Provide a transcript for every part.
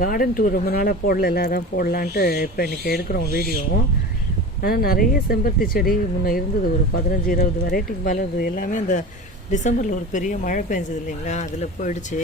Garden tour ரொம்ப நாளாக போடல, அதான் போடலான்ட்டு இப்போ இன்றைக்கி எடுக்கிறோம் வீடியோ. ஆனால் நிறைய செம்பருத்தி செடி முன்னே இருந்தது, ஒரு 15-20 வெரைட்டிக்கு மேலே இருந்தது. எல்லாமே அந்த டிசம்பரில் ஒரு பெரிய மழை பெஞ்சது இல்லைங்களா, அதில் போயிடுச்சு.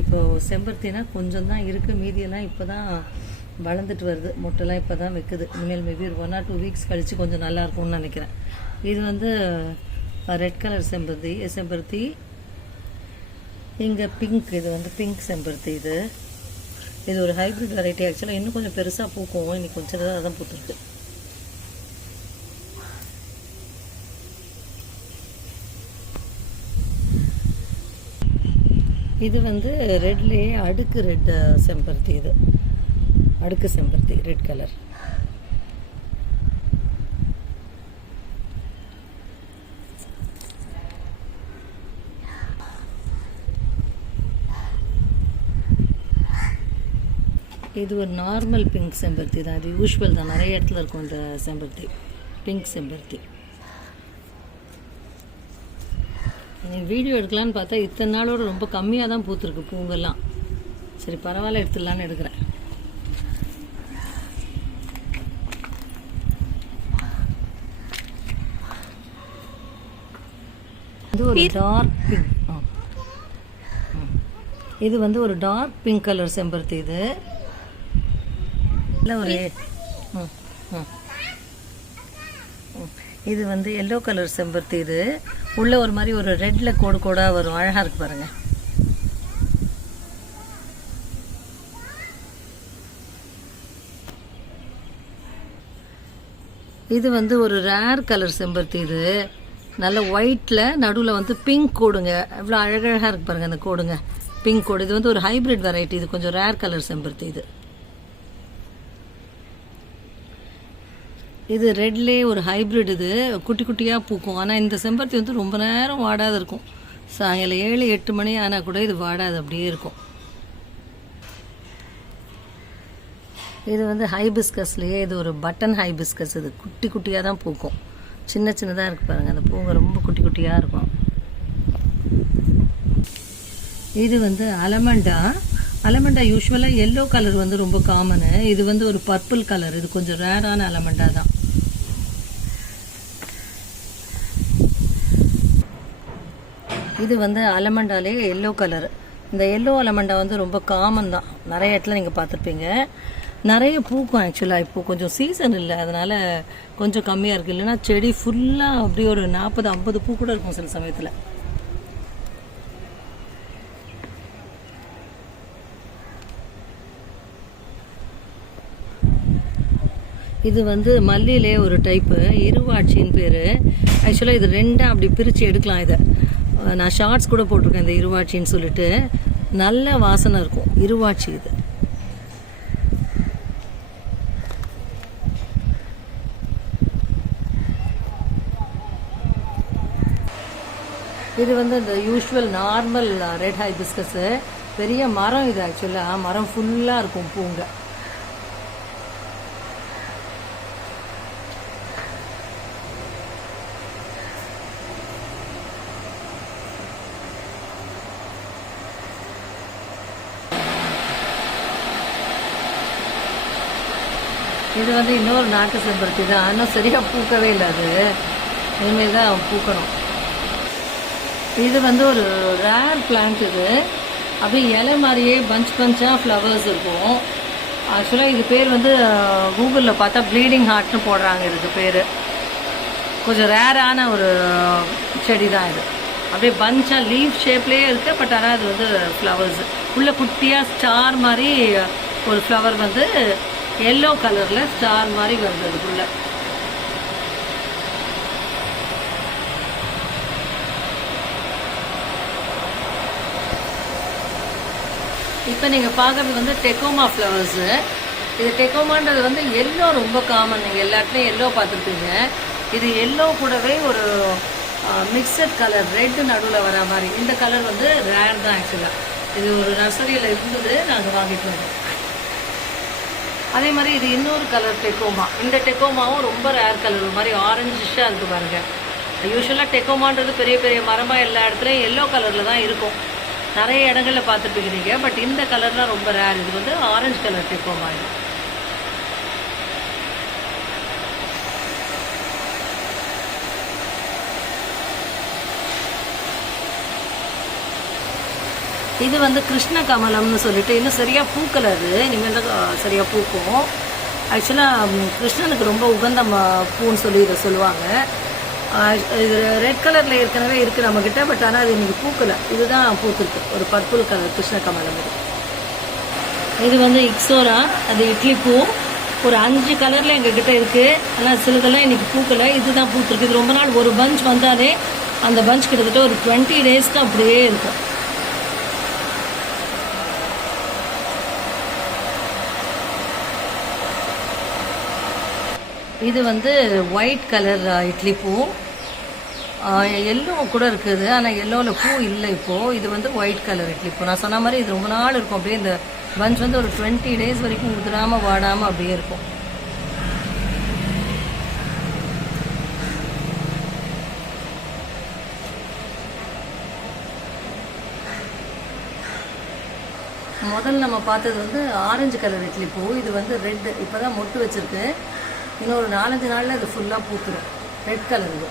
இப்போது செம்பருத்தினா கொஞ்சம் தான் இருக்குது, மீதியெல்லாம் இப்போ தான் வளர்ந்துட்டு வருது. மொட்டைலாம் இப்போ தான் வைக்குது. இனிமேல் மேபி ஒரு 1 or 2 வீக்ஸ் கழித்து கொஞ்சம் நல்லாயிருக்கும்னு நினைக்கிறேன். இது வந்து ரெட் கலர் செம்பருத்தி. இங்கே பிங்க், இது வந்து பிங்க் செம்பருத்தி. இது ஒரு ஹைப்ரிட் வெரைட்டி. ஆக்சுவலாக இன்னும் கொஞ்சம் பெருசாக பூக்கும், இன்னைக்கு கொஞ்சம் தான் தான் பூத்துருக்கு. இது வந்து ரெட்லேயே அடுக்கு ரெட் செம்பருத்தி. இது அடுக்கு செம்பருத்தி, ரெட் கலர். இது ஒரு நார்மல் பிங்க் செம்பருத்தி தான். இது யூஸ்வல் தான், நிறைய இடத்துல இருக்கும் இந்த செம்பருத்தி, பிங்க் செம்பருத்தி. வீடியோ எடுக்கலான்னு பார்த்தா இத்தனை நாளோட ரொம்ப கம்மியாக தான் பூத்துருக்கு பூங்கெல்லாம். சரி பரவாயில்ல, எடுத்துடலான்னு எடுக்கிறேன். இது ஒரு டார்க் பிங்க். இது வந்து ஒரு டார்க் பிங்க் கலர் செம்பருத்தி. இது இல்லை ஒரு இது வந்து எல்லோ கலர் செம்பருத்தி. இது உள்ள ஒரு மாதிரி ஒரு ரெட்ல கோடு கோடாக வரும், அழகாக இருக்கு பாருங்க. இது வந்து ஒரு ரேர் கலர் செம்பருத்தி. இது நல்ல ஒயிட்ல நடுவில் வந்து பிங்க் கோடுங்க, எவ்வளோ அழகழகாக இருக்கு பாருங்க அந்த கோடுங்க, பிங்க் கோடு. இது வந்து ஒரு ஹைப்ரிட் வெரைட்டி. இது கொஞ்சம் ரேர் கலர் செம்பருத்தி. இது ரெட்லேயே ஒரு ஹைப்ரிட். இது குட்டி குட்டியாக பூக்கும். ஆனால் இந்த செம்பருத்தி வந்து ரொம்ப நேரம் வாடாது இருக்கும். சாயங்காலம் 7-8 மணி ஆனால் கூட இது வாடாது, அப்படியே இருக்கும். இது வந்து ஹைபிஸ்கஸ்லேயே இது ஒரு பட்டன் ஹைபிஸ்கஸ். இது குட்டி குட்டியாக தான் பூக்கும், சின்ன சின்னதாக இருக்குது பாருங்கள். அந்த பூங்க ரொம்ப குட்டி குட்டியாக இருக்கும். இது வந்து அலமண்டா யூஸ்வலாக எல்லோ கலர் வந்து ரொம்ப காமனு. இது வந்து ஒரு பர்பிள் கலர். இது கொஞ்சம் ரேரான அலமண்டா தான். இது வந்து அலமண்டாலே எல்லோ கலர். இந்த எல்லோ அலமண்டா வந்து ரொம்ப காமன் தான், நிறைய இடத்துல நீங்கள் பார்த்துருப்பீங்க. நிறைய பூக்கும். ஆக்சுவலாக இப்போ கொஞ்சம் சீசன் இல்லை, அதனால் கொஞ்சம் கம்மியாக இருக்குது. இல்லைன்னா செடி ஃபுல்லாக அப்படியே ஒரு 40-50 பூ கூட இருக்கும் சில சமயத்தில். இது வந்து மல்லியிலே ஒரு டைப்பு, இருவாட்சின்னு பேர். ஆக்சுவலாக இது ரெண்டாக அப்படி பிரித்து எடுக்கலாம். இதை நான் ஷார்ட்ஸ் கூட போட்டிருக்கேன், இந்த இருவாட்சின்னு சொல்லிட்டு. நல்ல வாசனை இருக்கும் இருவாட்சி. இது வந்து இந்த யூஸ்வல் நார்மல் ரெட் ஹைபிஸ்கஸு. பெரிய மரம் இது. ஆக்சுவலாக மரம் ஃபுல்லாக இருக்கும் பூங்க. இது வந்து இன்னொரு நாட்டு செம்பருத்தி தான், இன்னும் சரியாக பூக்கவே இல்லை. அது இனிமேல் தான் பூக்கணும். இது வந்து ஒரு ரேர் பிளான்ட். இது அப்படியே இலை மாதிரியே பஞ்சாக ஃப்ளவர்ஸ் இருக்கும். ஆக்சுவலாக இது பேர் வந்து கூகுளில் பார்த்தா ப்ளீடிங் ஹார்ட்னு போடுறாங்க. இதுக்கு பேர் கொஞ்சம் ரேரான ஒரு செடி தான் இது. அப்படியே பஞ்சாக லீஃப் ஷேப்லேயே இருக்குது. பட் ஆனால் அது வந்து ஃப்ளவர்ஸ் உள்ள குட்டியாக ஸ்டார் மாதிரி ஒரு ஃப்ளவர் வந்து எல்லோ கலரில் ஸ்டார் மாதிரி வருது அதுக்குள்ள. இப்போ நீங்கள் பார்க்குறது வந்து டெக்கோமா ஃப்ளவர்ஸு. இது டெக்கோமான்றது வந்து எல்லோ ரொம்ப காமன், நீங்கள் எல்லா இடத்துலையும் எல்லோ பார்த்துருப்பீங்க. இது எல்லோ கூடவே ஒரு மிக்சட் கலர் ரெட்டு நடுவில் வர மாதிரி. இந்த கலர் வந்து ரேர் தான். ஆக்சுவலாக இது ஒரு நர்சரியில் இருந்தது, நாங்கள் வாங்கிட்டு வந்தோம். அதே மாதிரி இது இன்னொரு கலர் டெக்கோமா. இந்த டெக்கோமாவும் ரொம்ப ரேர் கலர், ஒரு மாதிரி ஆரஞ்சிஷாக இருக்குது பாருங்கள். யூஸ்வலாக டெக்கோமான்றது பெரிய பெரிய மரமாக எல்லா இடத்துலையும் எல்லோ கலரில் தான் இருக்கும். நிறைய இடங்களில் பார்த்துருப்பீங்க. பட் இந்த கலர்லாம் ரொம்ப ரேர். இது வந்து ஆரஞ்சு கலர் டிப்போமா இது. இது வந்து கிருஷ்ண கமலம்னு சொல்லிட்டு இன்னும் சரியாக பூக்கலை. அது இனிமேல் தான் சரியாக பூக்கும். ஆக்சுவலாக கிருஷ்ணனுக்கு ரொம்ப உகந்த பூன்னு சொல்லி இதை சொல்லுவாங்க. இது ரெட் கலரில் ஏற்கனவே இருக்குது நம்மக்கிட்ட. பட் ஆனால் அது இன்றைக்கி பூக்கலை. இதுதான் பூத்துருக்கு, ஒரு பர்பிள் கலர் கிருஷ்ண கமலம். இது வந்து இக்ஸோரா, அது இட்லி பூ. ஒரு 5 கலரில் எங்ககிட்ட இருக்குது. ஆனால் சிலதெல்லாம் இன்றைக்கி பூக்கலை. இதுதான் பூத்துருக்கு. இது ரொம்ப நாள் ஒரு பஞ்ச் வந்தாலே அந்த பஞ்ச் கிட்டத்தட்ட ஒரு 20 டேஸ்க்கு அப்படியே இருக்கும். இது வந்து ஒயிட் கலர் இட்லி பூ. எல்லோ கூட இருக்குது, ஆனால் எல்லோவில் பூ இல்லை இப்போது. இது வந்து ஒயிட் கலர் இட்லி பூ. நான் சொன்ன மாதிரி இது ரொம்ப நாள் இருக்கும். அப்படியே இந்த பஞ்ச் வந்து ஒரு 20 டேஸ் வரைக்கும் உதிராமல் வாடாமல் அப்படியே இருக்கும். முதல்ல நம்ம பார்த்தது வந்து ஆரஞ்சு கலர் இட்லி பூ. இது வந்து ரெட், இப்போ தான் மொட்டு வச்சுருக்கு. இன்னும் ஒரு 4-5 நாளில் இது ஃபுல்லாக பூத்துடும். ரெட் கலர் இது.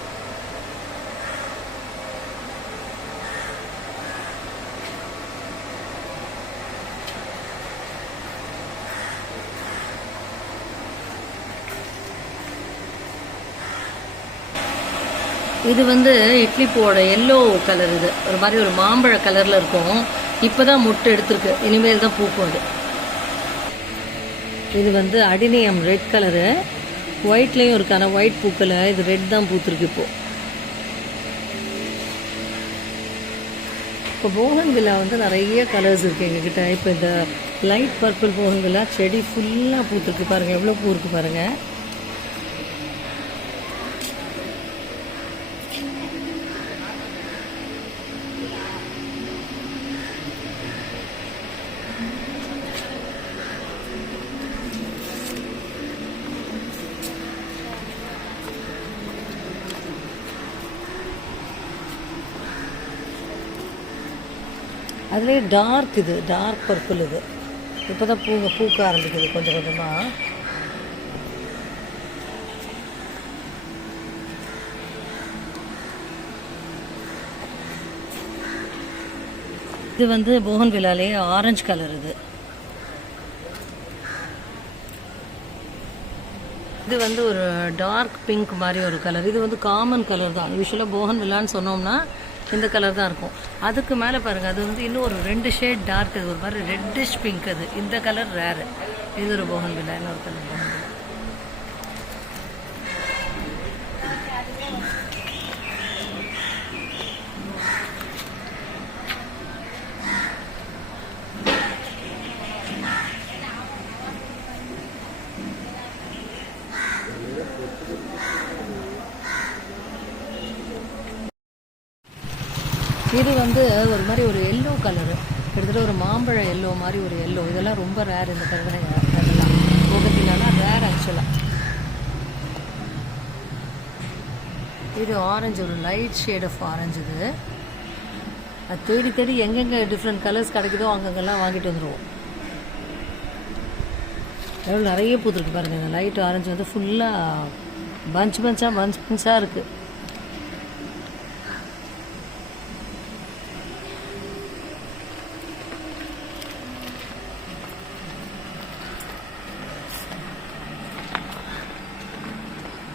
இது வந்து இட்லி பூவோட எல்லோ கலர். இது ஒரு மாதிரி ஒரு மாம்பழ கலரில் இருக்கும். இப்போ தான் மொட்டு எடுத்துருக்கு, இனிமேல் தான் பூக்கும் அது. இது வந்து அடினியம் ரெட் கலரு. ஒயிட்லேயும் இருக்கு, ஆனால் ஒயிட் பூக்கலை. இது ரெட் தான் பூத்துருக்கு இப்போது. இப்போ போகன்வில்லா வந்து நிறைய கலர்ஸ் இருக்குது எங்ககிட்ட. இப்போ இந்த லைட் பர்பிள் போகன்வில்லா செடி ஃபுல்லாக பூத்துருக்கு. பாருங்கள் எவ்வளோ பூ இருக்குது பாருங்கள். அதுலேயே டார்க், இது டார்க் பர்பிள். இது இப்போ தான் பூக்க ஆரம்பிக்குது கொஞ்சம் கொஞ்சமாக. இது வந்து போகன்வில்லாலே ஆரஞ்சு கலர். இது வந்து ஒரு டார்க் பிங்க் மாதிரி ஒரு கலர். இது வந்து காமன் கலர் தான். யூஸ்வலாக போகன்வில்லான்னு சொன்னோம்னா இந்த கலர் தான் இருக்கும். அதுக்கு மேலே பாருங்கள், அது வந்து இன்னும் ஒரு 2 ஷேட் டார்க். அது ஒரு மாதிரி ரெட்டிஷ் பிங்க். அது இந்த கலர் ரேரு. இது ஒரு போகன்வில்லா, இன்னொரு கலர் போகன்வில்லா. இது வந்து ஒரு மாதிரி ஒரு எல்லோ கலரு, கிட்டத்தட்ட ஒரு மாம்பழ எல்லோ மாதிரி ஒரு எல்லோ. இதெல்லாம் ரொம்ப ரேர். இந்த கலர் அதெல்லாம் போகத்தினாலாம் ரேர் ஆக்சுவலாக. இது ஆரஞ்சு, ஒரு லைட் ஷேட் ஆஃப் ஆரஞ்சு. இது அது தேடி தேடி எங்கெங்கே டிஃப்ரெண்ட் கலர்ஸ் கிடைக்குதோ அங்கங்கெல்லாம் வாங்கிட்டு வந்துடுவோம். எவ்வளோ நிறைய பூத்துருக்கு பாருங்கள். இந்த லைட் ஆரஞ்சு வந்து ஃபுல்லாக பஞ்சாக இருக்குது.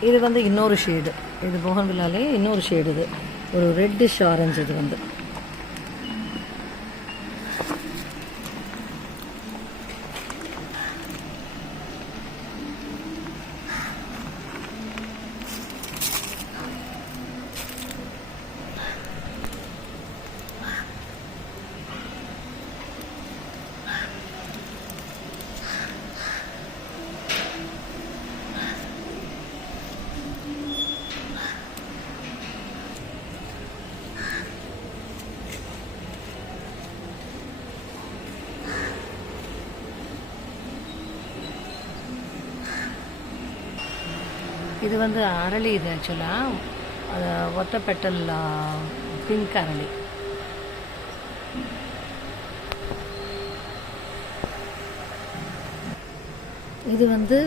இது வந்து இன்னொரு ஷேடு. இது போகன்வில்லாலே இன்னொரு ஷேடு. இது ஒரு ரெட்டிஷ் ஆரஞ்சு. இது வந்து இது வந்து அரளி. இது ஆக்சுவலாக அது ஒத்த பெட்டல் பிங்க் அரளி. இது வந்து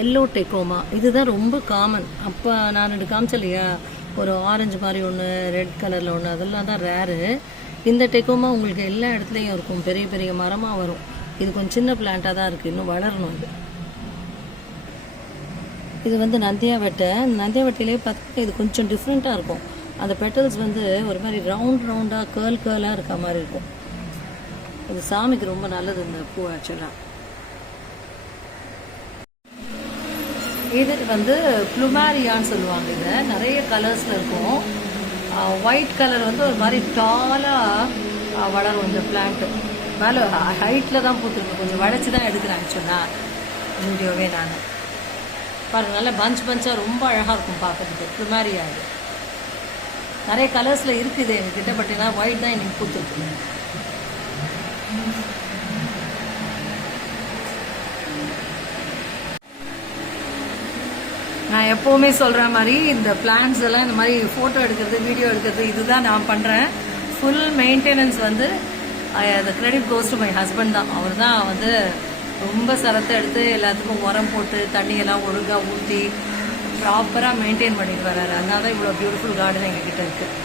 எல்லோ டெக்கோமா. இதுதான் ரொம்ப காமன். அப்போ நான் 2 காமிச்சேன் இல்லையா, ஒரு ஆரஞ்சு மாதிரி ஒன்று, ரெட் கலரில் ஒன்று, அதெல்லாம் தான் ரேரு. இந்த டெக்கோமா உங்களுக்கு எல்லா இடத்துலையும் இருக்கும், பெரிய பெரிய மரமாக வரும். இது கொஞ்சம் சின்ன பிளான்ட்டாக தான் இருக்குது, இன்னும் வளரணும். இது வந்து நந்தியாவட்டையிலே பார்த்தீங்கன்னா இது கொஞ்சம் டிஃப்ரெண்ட்டாக இருக்கும். அந்த பெட்டல்ஸ் வந்து ஒரு மாதிரி ரவுண்டாக கேர்லாக இருக்க மாதிரி இருக்கும். இது சாமிக்கு ரொம்ப நல்லது இந்த பூ ஆக்சுவலாக. இது வந்து ப்ளூமேரியான்னு சொல்லுவாங்க. இதை நிறைய கலர்ஸில் இருக்கும். ஒயிட் கலர் வந்து ஒரு மாதிரி டாலாக வளரும் இந்த பிளான்ட்டு. மேலே ஹைட்டில் தான் பூத்துருக்கு, கொஞ்சம் வளைச்சி தான் எடுக்கிறேன் ஆக்சுவலாக வீடியோவே. நான் பாருங்கள், நல்லா பஞ்சாக ரொம்ப அழகாக இருக்கும் பார்க்குறதுக்கு. ப்ளூமேரியா இது நிறைய கலர்ஸில் இருக்குது எங்ககிட்ட, பட் ஏன்னா ஒயிட் தான் எனக்கு பூத்துருக்கு. நான் எப்போவுமே சொல்கிற மாதிரி இந்த பிளான்ஸ் எல்லாம் இந்த மாதிரி ஃபோட்டோ எடுக்கிறது, வீடியோ எடுக்கிறது, இதுதான் நான் பண்ணுறேன். ஃபுல் மெயின்டெனன்ஸ் வந்து அந்த credit goes to my husband தான். அவர் தான் வந்து ரொம்ப சிரத்தை எடுத்து எல்லாத்துக்கும் உரம் போட்டு தண்ணியெல்லாம் ஒழுங்காக ஊற்றி ப்ராப்பராக மெயின்டைன் பண்ணிட்டு வர்றாரு. அதனால தான் இவ்வளோ பியூட்டிஃபுல் கார்டன் எங்ககிட்ட இருக்குது.